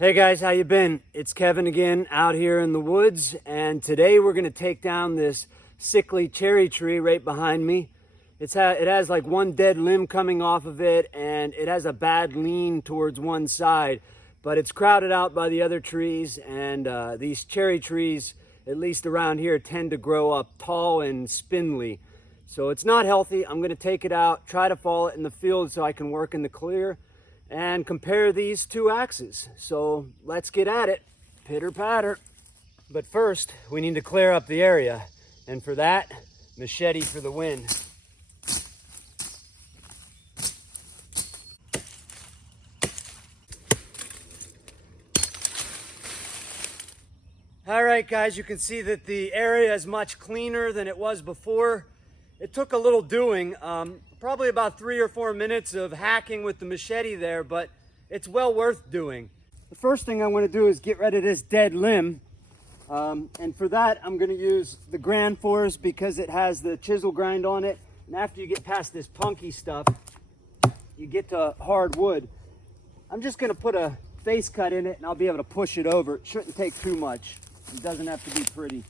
Hey guys, how you been? It's Kevin again out here in the woods, and today we're going to take down this sickly cherry tree right behind me. It has like one dead limb coming off of it, and it has a bad lean towards one side, but it's crowded out by the other trees, and these cherry trees, at least around here, tend to grow up tall and spindly. So it's not healthy. I'm going to take it out, try to fall it in the field so I can work in the clear and compare these two axes. So let's get at it, pitter patter. But first, we need to clear up the area. And for that, machete for the win. All right, guys, you can see that the area is much cleaner than it was before. It took a little doing, probably about 3 or 4 minutes of hacking with the machete there, but it's well worth doing. The first thing I want to do is get rid of this dead limb. And for that, I'm going to use the Grand Force because it has the chisel grind on it. And after you get past this punky stuff, you get to hard wood. I'm just going to put a face cut in it and I'll be able to push it over. It shouldn't take too much. It doesn't have to be pretty.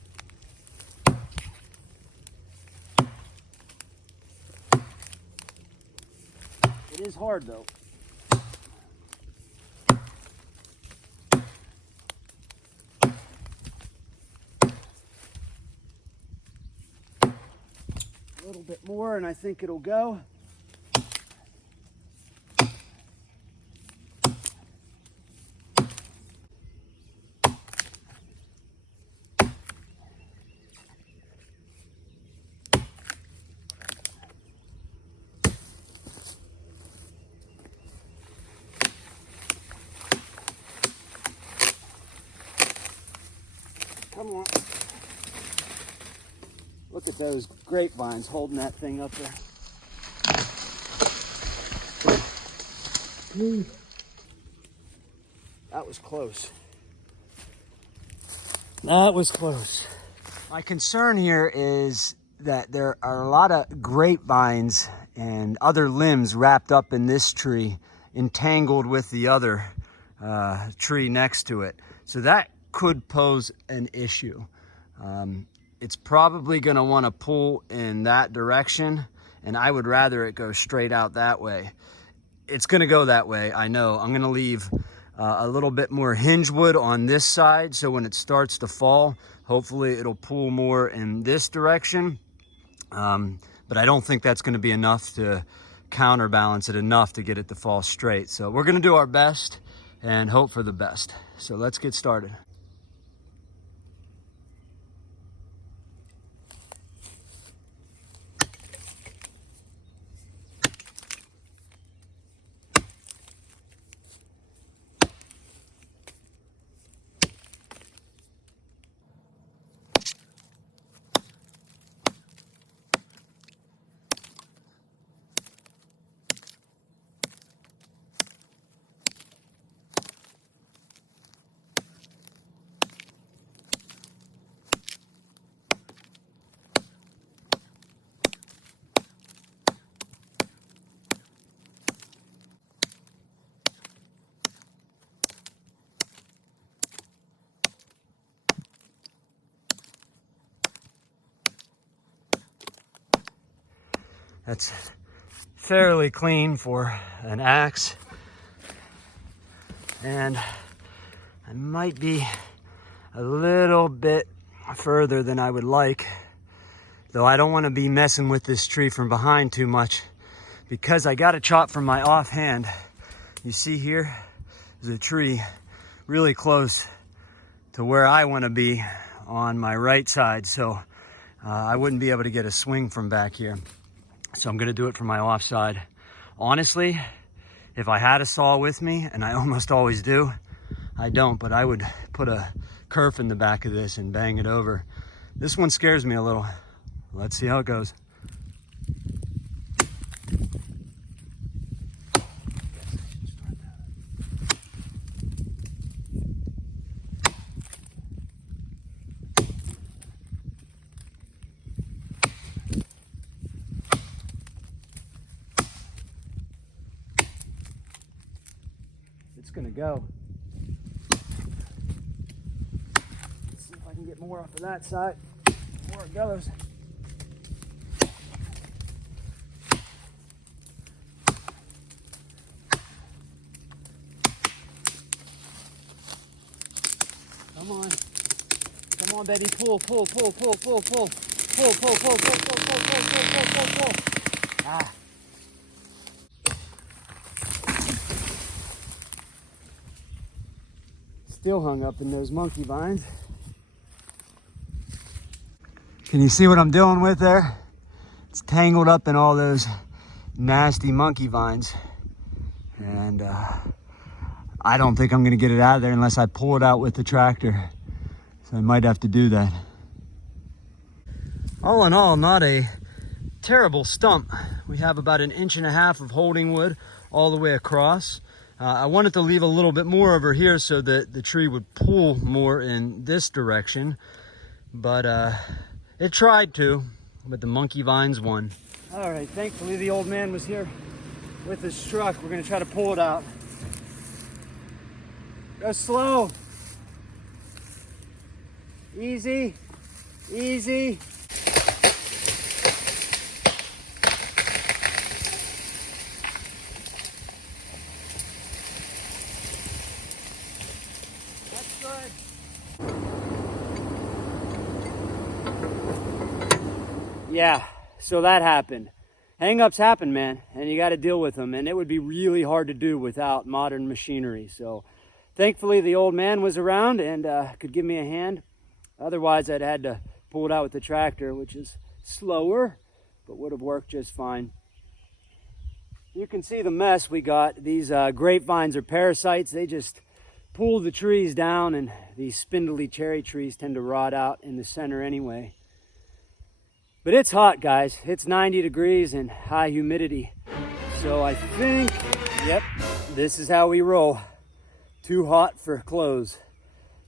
It is hard though. A little bit more and I think it'll go. Come on. Look at those grapevines holding that thing up there. That was close. That was close. My concern here is that there are a lot of grapevines and other limbs wrapped up in this tree, entangled with the other tree next to it. So that could pose an issue. It's probably going to want to pull in that direction, and I would rather it go straight out that way. It's going to go that way, I know. I'm going to leave a little bit more hinge wood on this side, so when it starts to fall, hopefully it'll pull more in this direction. But I don't think that's going to be enough to counterbalance it enough to get it to fall straight. So we're going to do our best and hope for the best. So let's get started. That's fairly clean for an axe, and I might be a little bit further than I would like, though I don't want to be messing with this tree from behind too much because I got to chop from my offhand. You see here, there's a tree really close to where I want to be on my right side, so I wouldn't be able to get a swing from back here. So I'm gonna do it from my offside. Honestly, if I had a saw with me, and I almost always do, I don't, but I would put a kerf in the back of this and bang it over. This one scares me a little. Let's see how it goes. It's gonna go. more off of that side. More it goes. Come on. Come on, baby. Pull, pull, pull, pull, pull, pull. Pull, pull, pull, pull, pull, pull, pull, pull, pull, pull, pull. Ah. Still hung up in those monkey vines. Can you see what I'm dealing with there? It's tangled up in all those nasty monkey vines. And I don't think I'm gonna get it out of there unless I pull it out with the tractor. So I might have to do that. All in all, not a terrible stump. We have about 1.5 inches of holding wood all the way across. I wanted to leave a little bit more over here so that the tree would pull more in this direction, but it tried to, but the monkey vines won. All right, thankfully the old man was here with his truck. We're gonna try to pull it out. Go slow. Easy, easy. Yeah, so that happened. Hang-ups happen, man, and you got to deal with them, and it would be really hard to do without modern machinery. So thankfully the old man was around and could give me a hand. Otherwise I'd had to pull it out with the tractor, which is slower, but would have worked just fine. You can see the mess we got. These grapevines are parasites. They just pull the trees down, and these spindly cherry trees tend to rot out in the center anyway. But it's hot, guys. It's 90 degrees and high humidity. So I think, yep, this is how we roll. Too hot for clothes.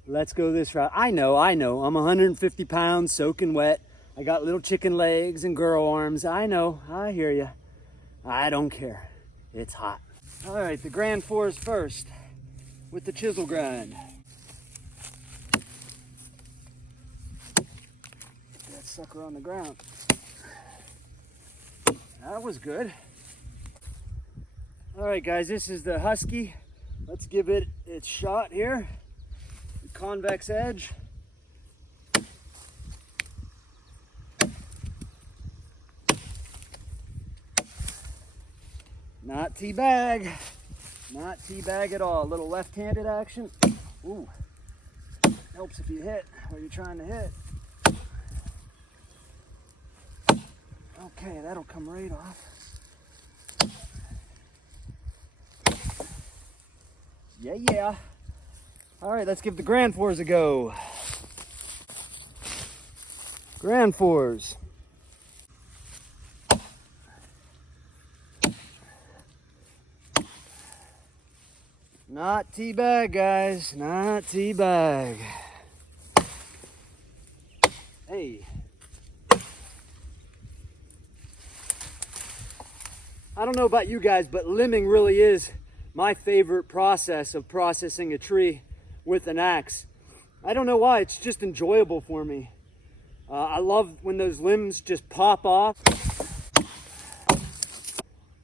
Let's go this route. I know. I'm 150 pounds, soaking wet. I got little chicken legs and girl arms. I know, I hear you. I don't care. It's hot. All right, the Grand Fours first with the chisel grind. Sucker on the ground. That was good. All right, guys, this is the Husky. Let's give it its shot here. The convex edge. Not teabag. Not teabag at all. A little left-handed action. Ooh. Helps if you hit where you're trying to hit. Okay, that'll come right off. Yeah. All right, let's give the Grand Fours a go. Grand Fours. Not teabag, guys, not teabag. Hey. I don't know about you guys, but limbing really is my favorite process of processing a tree with an axe. I don't know why, it's just enjoyable for me. I love when those limbs just pop off.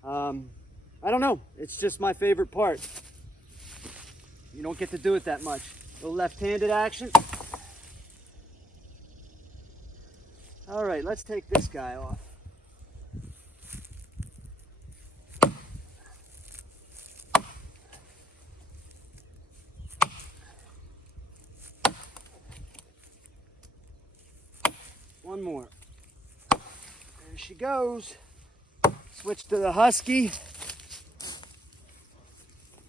I don't know, it's just my favorite part. You don't get to do it that much. A little left-handed action. All right, let's take this guy off. One more. There she goes. Switch to the Husky.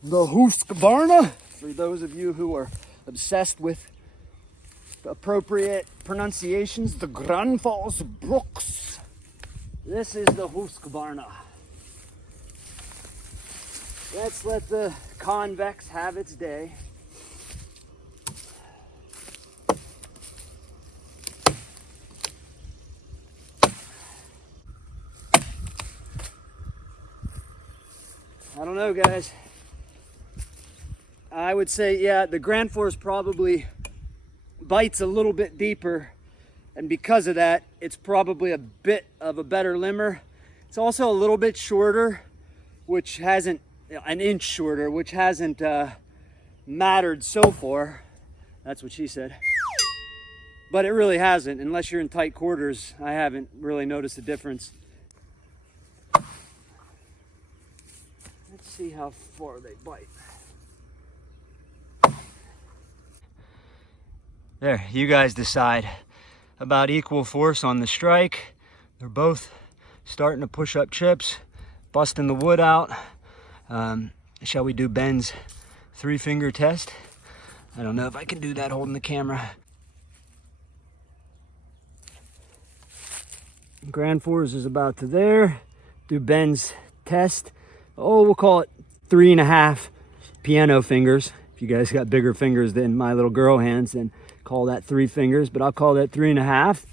The Husqvarna, for those of you who are obsessed with the appropriate pronunciations, the Granfalls Brooks. This is the Husqvarna. Let's let the convex have its day. I don't know, guys. I would say, yeah, the Grand Four is probably bites a little bit deeper, and because of that, it's probably a bit of a better limber. It's also a little bit shorter, which hasn't, an inch shorter, which hasn't mattered so far. That's what she said. But it really hasn't. Unless you're in tight quarters, I haven't really noticed a difference. Let's see how far they bite. There, you guys decide. About equal force on the strike. They're both starting to push up chips, busting the wood out. Shall we do Ben's 3-finger test? I don't know if I can do that holding the camera. Grand fours is about to there. Do Ben's test. Oh, we'll call it 3.5 piano fingers. If you guys got bigger fingers than my little girl hands, then call that 3 fingers, but I'll call that 3.5.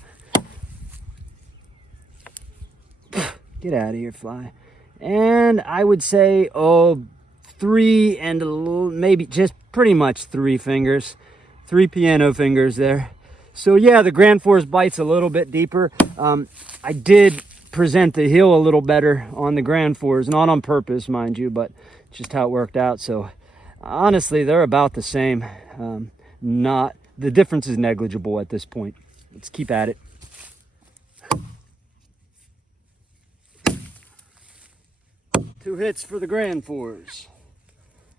Get out of here, fly. And I would say, 3 and a little, maybe just pretty much 3 fingers. 3 piano fingers there. So yeah, the Grand Fours bite's a little bit deeper. I did present the heel a little better on the Grand Fours, not on purpose, mind you, but just how it worked out. So honestly, they're about the same. The difference is negligible at this point. Let's keep at it. Two hits for the Grand Fours.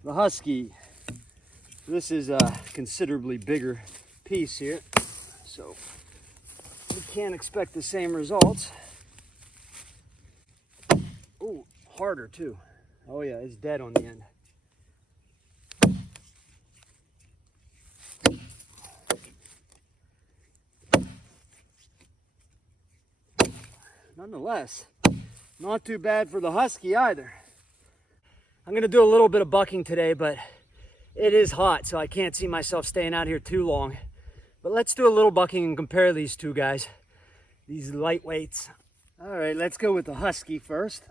The Husky. This is a considerably bigger piece here, so we can't expect the same results. Oh, harder too. Oh yeah, it's dead on the end. Nonetheless, not too bad for the Husky either. I'm gonna do a little bit of bucking today, but it is hot, so I can't see myself staying out here too long. But let's do a little bucking and compare these two guys, these lightweights. All right, let's go with the Husky first.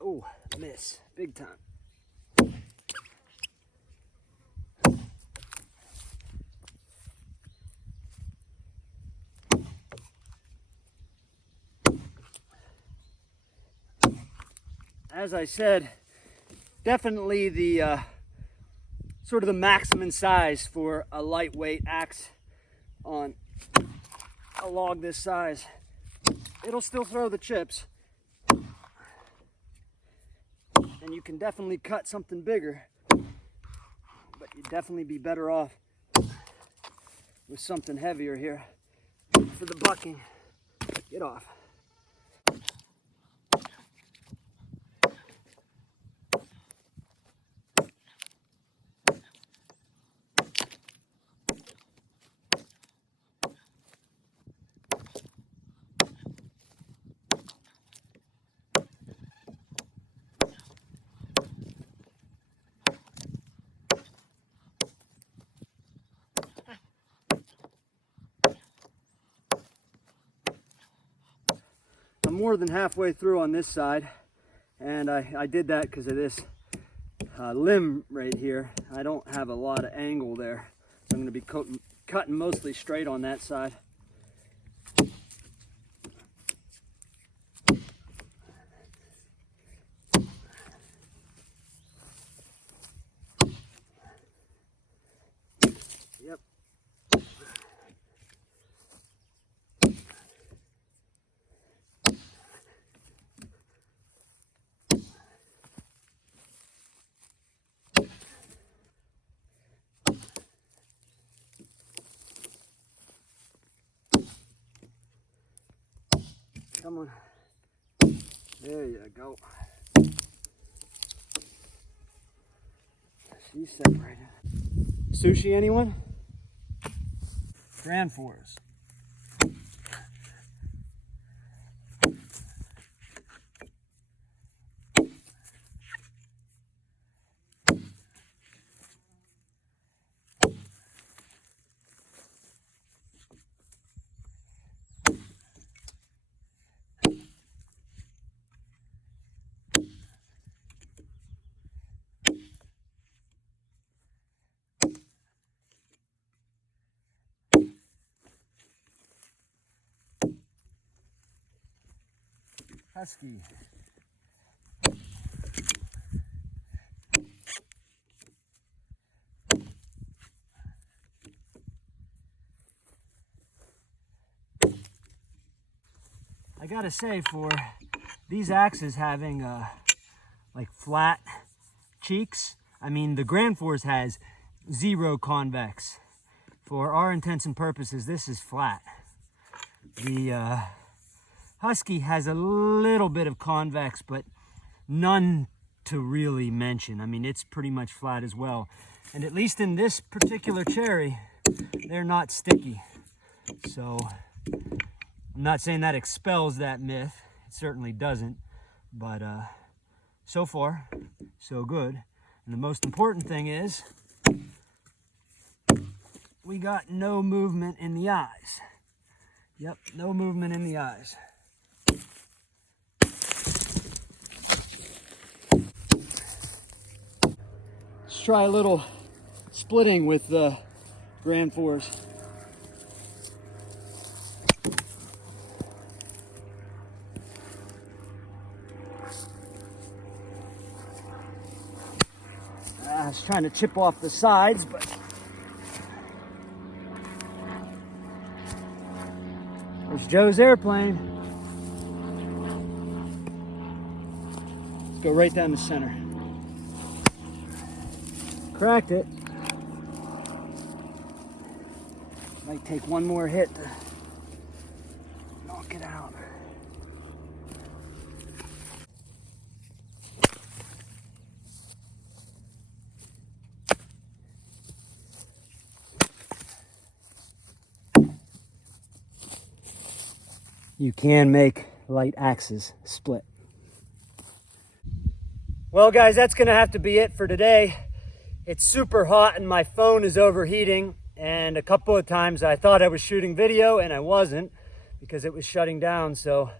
Oh, miss, big time. As I said, definitely the sort of the maximum size for a lightweight axe on a log this size. It'll still throw the chips, and you can definitely cut something bigger, but you'd definitely be better off with something heavier here for the bucking. Get off. I'm more than halfway through on this side, and I did that because of this limb right here. I don't have a lot of angle there, so I'm going to be cutting mostly straight on that side. Yep. Come on. There you go. She's separated. Sushi, anyone? Grand Fours. Husky. I gotta say, for these axes having like flat cheeks, I mean the Grand Force has 0 convex. For our intents and purposes, this is flat. The Husky has a little bit of convex, but none to really mention. I mean, it's pretty much flat as well. And at least in this particular cherry, they're not sticky. So I'm not saying that expels that myth. It certainly doesn't. But so far, so good. And the most important thing is, we got no movement in the eyes. Yep, no movement in the eyes. Let's try a little splitting with the Grand Force. I was trying to chip off the sides, but there's Joe's airplane. Let's go right down the center. Cracked it. Might take one more hit to knock it out. You can make light axes split. Well guys, that's gonna have to be it for today. It's super hot and my phone is overheating, and a couple of times I thought I was shooting video and I wasn't because it was shutting down. So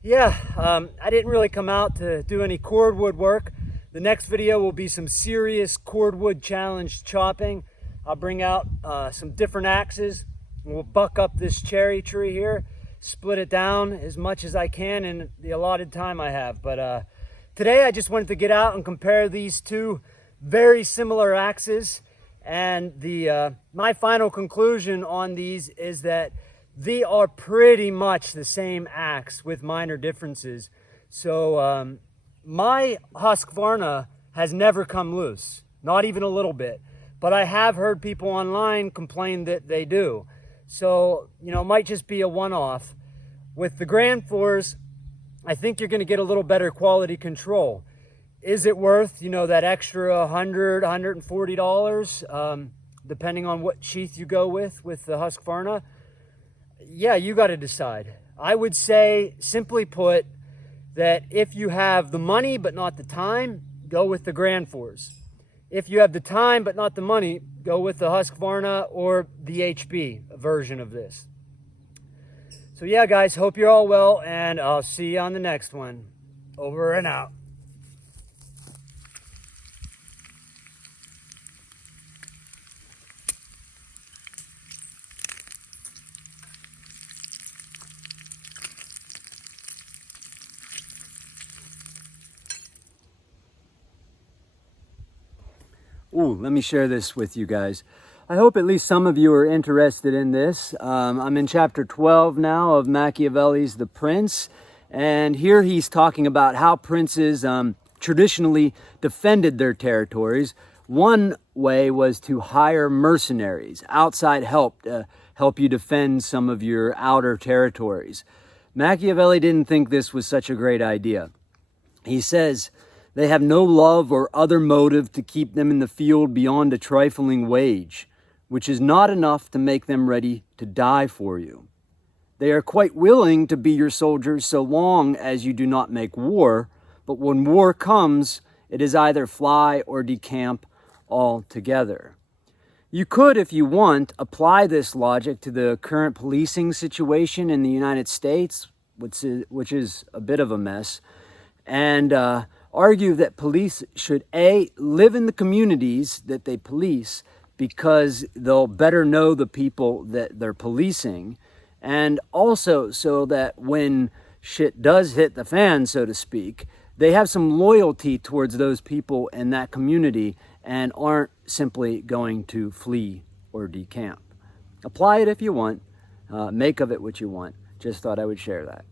yeah, I didn't really come out to do any cordwood work. The next video will be some serious cordwood challenge chopping. I'll bring out some different axes and we'll buck up this cherry tree here, split it down as much as I can in the allotted time I have. But today I just wanted to get out and compare these two very similar axes, and my final conclusion on these is that they are pretty much the same axe with minor differences. So my Husqvarna has never come loose, not even a little bit, but I have heard people online complain that they do. So, you know, it might just be a one-off. With the Grand Force, I think you're going to get a little better quality control. Is it worth, you know, that extra $100, $140, depending on what sheath you go with the Husqvarna? Yeah, you got to decide. I would say, simply put, that if you have the money but not the time, go with the Grand Force. If you have the time but not the money, go with the Husqvarna or the HB version of this. So yeah, guys, hope you're all well, and I'll see you on the next one. Over and out. Ooh, let me share this with you guys. I hope at least some of you are interested in this. I'm in chapter 12 now of Machiavelli's The Prince, and here he's talking about how princes traditionally defended their territories. One way was to hire mercenaries, outside help, to help you defend some of your outer territories. Machiavelli didn't think this was such a great idea. He says, "They have no love or other motive to keep them in the field beyond a trifling wage, which is not enough to make them ready to die for you. They are quite willing to be your soldiers so long as you do not make war, but when war comes, it is either fly or decamp altogether." You could, if you want, apply this logic to the current policing situation in the United States, which is a bit of a mess, and argue that police should A, live in the communities that they police because they'll better know the people that they're policing, and also so that when shit does hit the fan, so to speak, they have some loyalty towards those people in that community and aren't simply going to flee or decamp. Apply it if you want. Make of it what you want. Just thought I would share that.